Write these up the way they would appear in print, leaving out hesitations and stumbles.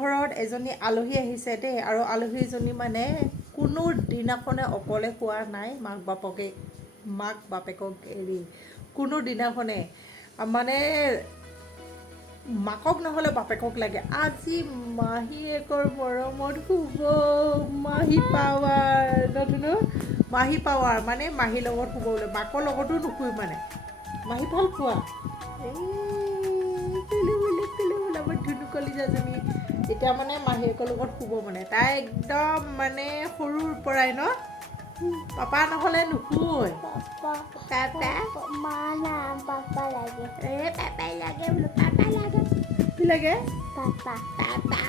ঘৰত এজনী আলহী আহিছে দেই আৰু আলহীজনী মানে কোনো দিনাখনে অকলে খোৱা নাই মাক বাপেকক এৰি কোনো দিনাখনে মানে মাকক নহ'লে বাপেকক লাগে আজি মাহীয়েকৰ মৰমত শুব মাহী পাৱাৰ মানে মাহীৰ লগত শুব বোলে মাকৰ লগতো নুশুই মানে মাহী ভাল পোৱা আমাৰ ধুনুকলিজাজনী এতিয়া মানে মাহীয়েকৰ লগত শুব মানে তাই একদম মানে সৰুৰ পৰাই ন পাপা নহ'লে নুশুই পাপাই লাগে বোলো পাপা লাগে কি লাগে পাপা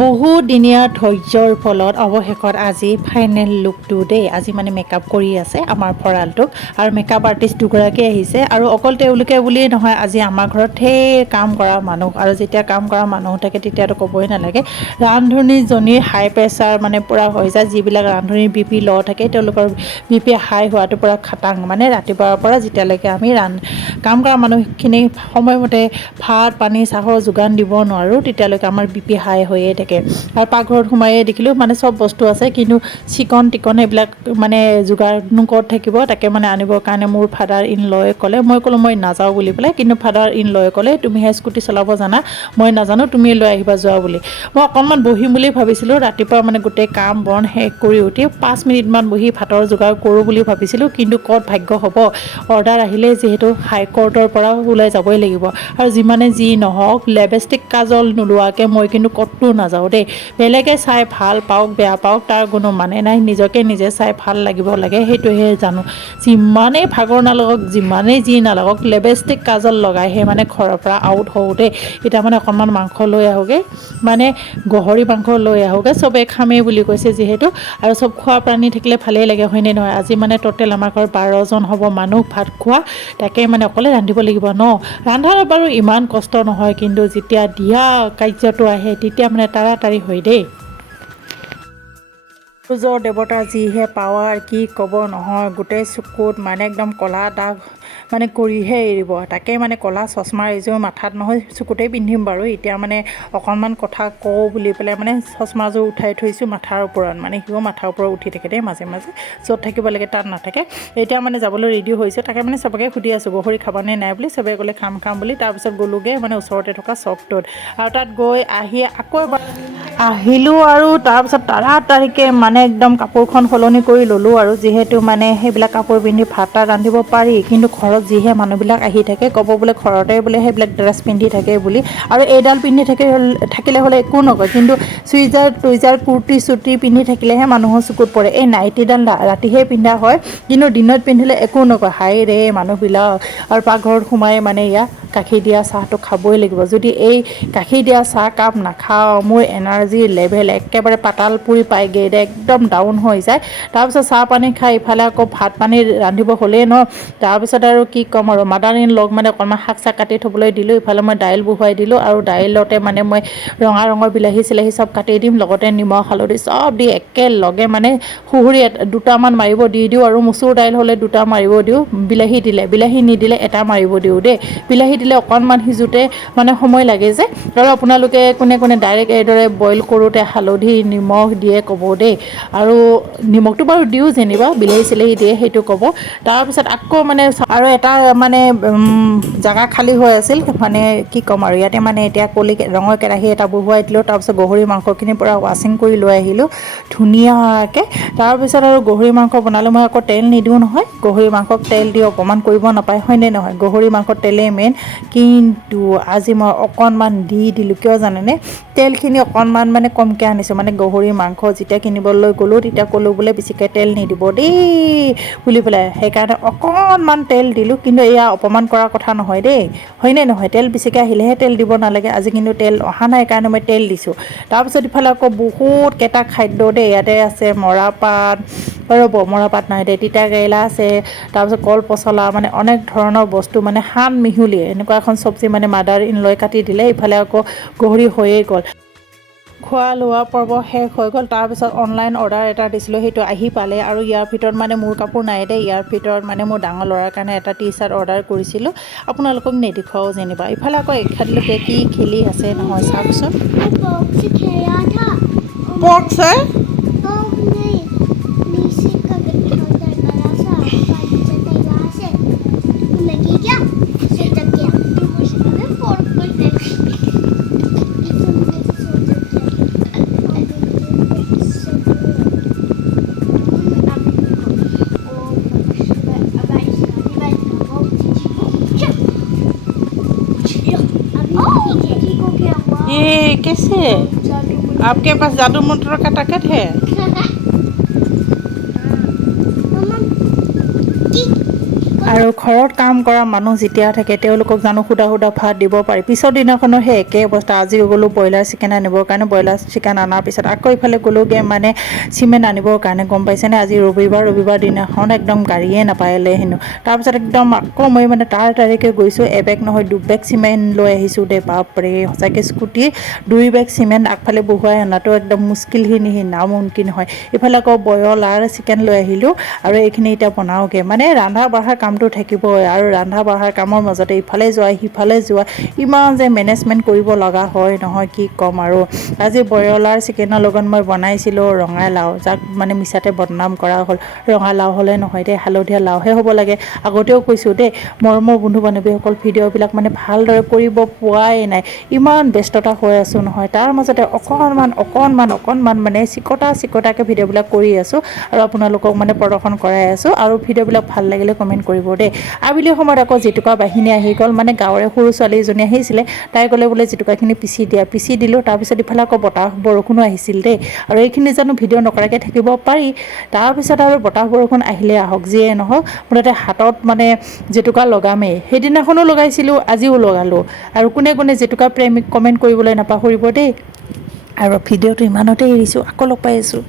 বহুদিনীয়া ধৈৰ্যৰ ফলত অৱশেষত আজি ফাইনেল লুকটো দেই আজি মানে মেকআপ কৰি আছে আমাৰ ভঁৰালটোক আৰু মেকআপ আৰ্টিষ্ট দুগৰাকী আহিছে আৰু অকল তেওঁলোকে বুলিয়েই নহয় আজি আমাৰ ঘৰত ঢেৰ কাম কৰা মানুহ আৰু যেতিয়া কাম কৰা মানুহ থাকে তেতিয়াতো ক'বই নালাগে ৰান্ধনীজনীৰ হাই প্ৰেছাৰ মানে পূৰা হৈ যায় যিবিলাক ৰান্ধনীৰ BP ল' থাকে তেওঁলোকৰ BP হাই হোৱাটো পূৰা খাটাং মানে ৰাতিপুৱাৰ পৰা যেতিয়ালৈকে আমি কাম কৰা মানুহখিনি সময়মতে ভাত পানী চাহৰ যোগান দিব নোৱাৰোঁ তেতিয়ালৈকে আমাৰ BP হাই হৈয়ে থাকে আৰু পাকঘৰত সোমাইয়ে দেখিলোঁ মানে চব বস্তু আছে কিন্তু চিকন টিকন এইবিলাক মানে যোগাৰনো ক'ত থাকিব তাকে মানে আনিবৰ কাৰণে মোৰ ফাদাৰ ইন লয়ে ক'লে মই ক'লোঁ মই নাযাওঁ বুলি পেলাই কিন্তু ফাদাৰ ইন লয়ে ক'লে তুমিহে স্কুটি চলাব জানা মই নাজানো তুমি লৈ আহিবা যোৱা বুলি মই অকণমান বহিম বুলি ভাবিছিলোঁ ৰাতিপুৱা মানে গোটেই কাম বন শেষ কৰি উঠি 5 মিনিটমান বহি ভাতৰ যোগাৰ কৰোঁ বুলি ভাবিছিলোঁ কিন্তু ক'ত ভাগ্য হ'ব অৰ্ডাৰ আহিলেই যিহেতু হাইকোৰ্টৰ পৰা ওলাই যাবই লাগিব আৰু যিমানে যি নহওক লিপষ্টিক কাজল নোলোৱাকৈ মই কিন্তু ক'তো নাযাওঁ দেই বেলেগে চাই ভাল পাওক বেয়া পাওক তাৰ কোনো মানে নাই নিজকে নিজে চাই ভাল লাগিব লাগে সেইটোহে জানো যিমানেই ভাগৰ নালাগক যিমানেই যি নালাগক লিপষ্টিক কাজল লগাইহে মানে ঘৰৰ পৰা আউট হওঁ দেই এতিয়া মানে অকণমান মাংস লৈ আহোঁগৈ মানে গাহৰি মাংস লৈ আহোঁগৈ চবেই খামেই বুলি কৈছে যিহেতু আৰু চব খোৱা প্ৰাণী থাকিলে ভালেই লাগে হয়নে নহয় আজি মানে টোটেল আমাৰ ঘৰত 12জন হ'ব মানুহ ভাত খোৱা তাকে মানে অকলে ৰান্ধিব লাগিব ন ৰন্ধা বাৰু ইমান কষ্ট নহয় কিন্তু যেতিয়া দিয়া কাৰ্যটো আহে তেতিয়া মানে তাড়াতাড়ি হয় দেই সূৰ্যৰ দেৱতাৰ যিহে পাৱাৰ কি ক'ব নহয় গোটেই চকুত মানে একদম ক'লা দাগ মানে কৰিহে এৰিব তাকে মানে ক'লা চশমা এযোৰ মাথাত নহয় চকুতেই পিন্ধিম বাৰু এতিয়া মানে অকণমান কথা কওঁ বুলি পেলাই মানে চশমাযোৰ উঠাই থৈছোঁ মাথাৰ ওপৰত মানে সিও মাথাৰ ওপৰত উঠি থাকে দেই মাজে মাজে য'ত থাকিব লাগে তাত নাথাকে এতিয়া মানে যাবলৈ ৰেডি হৈছোঁ তাকে মানে চবকে সুধি আছোঁ গাহৰি খাবানে নাই বুলি চবে ক'লে খাম বুলি তাৰপিছত গ'লোগৈ মানে ওচৰতে থকা চকটোত আৰু তাত গৈ আহি আকৌ এবাৰ আহিলোঁ আৰু তাৰপিছত তাড়াতাড়িকৈ মানে একদম কাপোৰখন সলনি কৰি ল'লোঁ আৰু যিহেতু মানে সেইবিলাক কাপোৰ পিন্ধি ভাত তাত ৰান্ধিব পাৰি কিন্তু ঘৰত যিহে মানুহবিলাক আহি থাকে ক'ব বোলে ঘৰতে বোলে সেইবিলাক ড্ৰেছ পিন্ধি থাকে বুলি আৰু এইডাল পিন্ধি থাকিলে হ'লে একো নকয় কিন্তু চুইজাৰ টুইজাৰ কুৰ্তি চুৰ্তি পিন্ধি থাকিলেহে মানুহৰ চকুত পৰে এই নাইটিডাল ৰাতিহে পিন্ধা হয় কিন্তু দিনত পিন্ধিলে একো নকয় হাই ৰে মানুহবিলাক আৰু পাকঘৰত সোমাই মানে ইয়াত গাখীৰ দিয়া চাহটো খাবই লাগিব যদি এই গাখীৰ দিয়া চাহ কাপ নাখাওঁ মোৰ এনাৰ্জি লেভেল একেবাৰে পাতাল পুৰি পায়গৈ একদম ডাউন হৈ যায় তাৰপিছত চাহ পানী খাই ইফালে আকৌ ভাত পানী ৰান্ধিব হ'লেই ন তাৰপিছত আৰু কি ক'ম আৰু মাদাৰ ইন লক মানে অকণমান শাক চাক কাটি থ'বলৈ দিলোঁ ইফালে মই দাইল বহুৱাই দিলোঁ আৰু দাইলতে মানে মই ৰঙা ৰঙৰ বিলাহী চিলাহী চব কাটি দিম লগতে নিমখ হালধি চব দি একেলগে মানে সুহুৰি দুটামান মাৰিব দি দিওঁ আৰু মচুৰ দাইল হ'লে দুটা মাৰিব দিওঁ বিলাহী নিদিলে এটা মাৰিব দিওঁ দেই বিলাহী দিলে অকণমান সিজোতে মানে সময় লাগে যে আৰু আপোনালোকে কোনে ডাইৰেক্ট এইদৰে বইল কৰোঁতে হালধি নিমখ দিয়ে ক'ব দেই আৰু নিমখটো বাৰু দিওঁ যেনিবা বিলাহী চিলাহী দিয়ে সেইটো ক'ব তাৰপিছত আকৌ মানে আৰু এটা মানে জেগা খালী হৈ আছিল মানে কি ক'ম আৰু ইয়াতে মানে এতিয়া ৰঙৰ কেৰাহী এটা বহুৱাই দিলোঁ তাৰপিছত গাহৰি মাংসখিনি পূৰা ৱাশ্বিং কৰি লৈ আহিলোঁ ধুনীয়াকৈ তাৰপিছত আৰু গাহৰি মাংস বনালে মই আকৌ তেল নিদিওঁ নহয় গাহৰি মাংসক তেল দি অপমান কৰিব নাপায় হয়নে নহয় গাহৰি মাংসত তেলেই মেইন কিন্তু আজি মই অকণমান দি দিলোঁ কিয় জানেনে তেলখিনি অকণমান মানে কমকৈ আনিছোঁ মানে গাহৰি মাংস যেতিয়া কিনিবলৈ গ'লোঁ তেতিয়া ক'লোঁ বোলে বেছিকৈ তেল নিদিব দেই বুলি পেলাই সেইকাৰণে অকণমান তেল দিলোঁ কিন্তু এয়া অপমান কৰাৰ কথা নহয় দেই হয়নে নহয় তেল বেছিকৈ আহিলেহে তেল দিব নালাগে আজি কিন্তু তেল অহা নাই কাৰণে মই তেল দিছোঁ তাৰপিছত ইফালে আকৌ বহুত কেইটা খাদ্য দেই ইয়াতে আছে মৰাপাট মৰাপাট নহয় দেই তিতা কেৰেলা আছে তাৰপিছত কল পচলা মানে অনেক ধৰণৰ বস্তু মানে সান মিহলি এনেকুৱা এখন চব্জি মানে মাদাৰ ইন লৈ কাটি দিলে ইফালে আকৌ গাহৰি হৈয়ে গ'ল খোৱা লোৱা পৰ্ব শেষ হৈ গ'ল। তাৰপিছত অনলাইন অৰ্ডাৰ এটা দিছিলোঁ, সেইটো আহি পালে। আৰু ইয়াৰ ভিতৰত মানে মোৰ কাপোৰ নাই দেই, ইয়াৰ ভিতৰত মানে মোৰ ডাঙৰ ল'ৰাৰ কাৰণে এটা টি চাৰ্ট অৰ্ডাৰ কৰিছিলোঁ। আপোনালোকক নেদেখুৱাও যেনিবা। ইফালে আকৌ এখেতলোকে কি খেলি আছে নহয় চাওকচোন। পৰ্ক আছে ये कैसे आपके पास जादू मंत्र का ताकत है? আৰু ঘৰত কাম কৰা মানুহ যেতিয়া থাকে তেওঁলোকক জানো সুদা সুদা ভাত দিব পাৰি? পিছৰ দিনাখনো সেই একে অৱস্থা। আজি গ'লোঁ ব্ৰইলাৰ চিকেন আনিবৰ কাৰণে, ব্ৰইলাৰ চিকেন অনাৰ পিছত আকৌ ইফালে গ'লোঁগৈ মানে চিমেণ্ট আনিবৰ কাৰণে। গম পাইছেনে, আজি ৰবিবাৰ দিনাখন একদম গাড়ীয়ে নাপালে হেনো। তাৰপিছত একদম আকৌ মই মানে তাৰিখে গৈছোঁ, এবেগ নহয় 2 বেগ চিমেণ্ট লৈ আহিছোঁ দেই। বাপৰে সঁচাকৈ স্কুটি 2 বেগ চিমেণ্ট আগফালে বহুৱাই অনাটো একদম মুস্কিলখিনি নামুমকিন হয়। ইফালে আকৌ ব্ৰইলাৰ চিকেন লৈ আহিলোঁ আৰু এইখিনি এতিয়া বনাওঁগৈ। মানে ৰন্ধা বঢ়াৰ কামটো থাকিবই, আৰু ৰন্ধা বঢ়াৰ কামৰ মাজতে ইফালে যোৱা সিফালে যোৱা, ইমান যে মেনেজমেণ্ট কৰিব লগা হয় নহয় কি ক'ম আৰু। আজি ব্ৰইলাৰ চিকেনৰ লগত মই বনাইছিলোঁ ৰঙালাও, যাক মানে মিছাতে বদনাম কৰা হ'ল। ৰঙালাও হ'লে নহয় দেই, হালধীয়া লাওহে হ'ব লাগে। আগতেও কৈছোঁ দেই, মৰমৰ বন্ধু বান্ধৱীসকল, ভিডিঅ'বিলাক মানে ভালদৰে কৰিব পোৱাই নাই, ইমান ব্যস্ততা হৈ আছোঁ নহয়। তাৰ মাজতে অকণমান মানে চিকটাকৈ ভিডিঅ'বিলাক কৰি আছোঁ আৰু আপোনালোকক মানে প্ৰদৰ্শন কৰাই আছোঁ। আৰু ভিডিঅ'বিলাক ভাল লাগিলে কমেণ্ট কৰিব দেই। আবেলি সময়ত আকৌ জেতুকা বাহিনী আহি গ'ল, মানে গাঁৱৰে সৰু ছোৱালী এজনী আহিছিলে, তাই ক'লে বোলে জেতুকাখিনি পিচি দিলোঁ। তাৰপিছত ইফালে আকৌ বতাহ বৰষুণো আহিছিল দেই, আৰু এইখিনি জানো ভিডিঅ' নকৰাকৈ থাকিব পাৰি? তাৰপিছত আৰু বতাহ বৰষুণ আহিলে আহক, যিয়ে নহওক মুঠতে হাতত মানে জেতুকা লগামেই। সেইদিনাখনো লগাইছিলোঁ, আজিও লগালোঁ। আৰু কোনে কোনে জেতুকা প্ৰেমিক কমেণ্ট কৰিবলৈ নাপাহৰিব দেই। আৰু ভিডিঅ'টো ইমানতে এৰিছোঁ, আকৌ লগ পাই আছোঁ।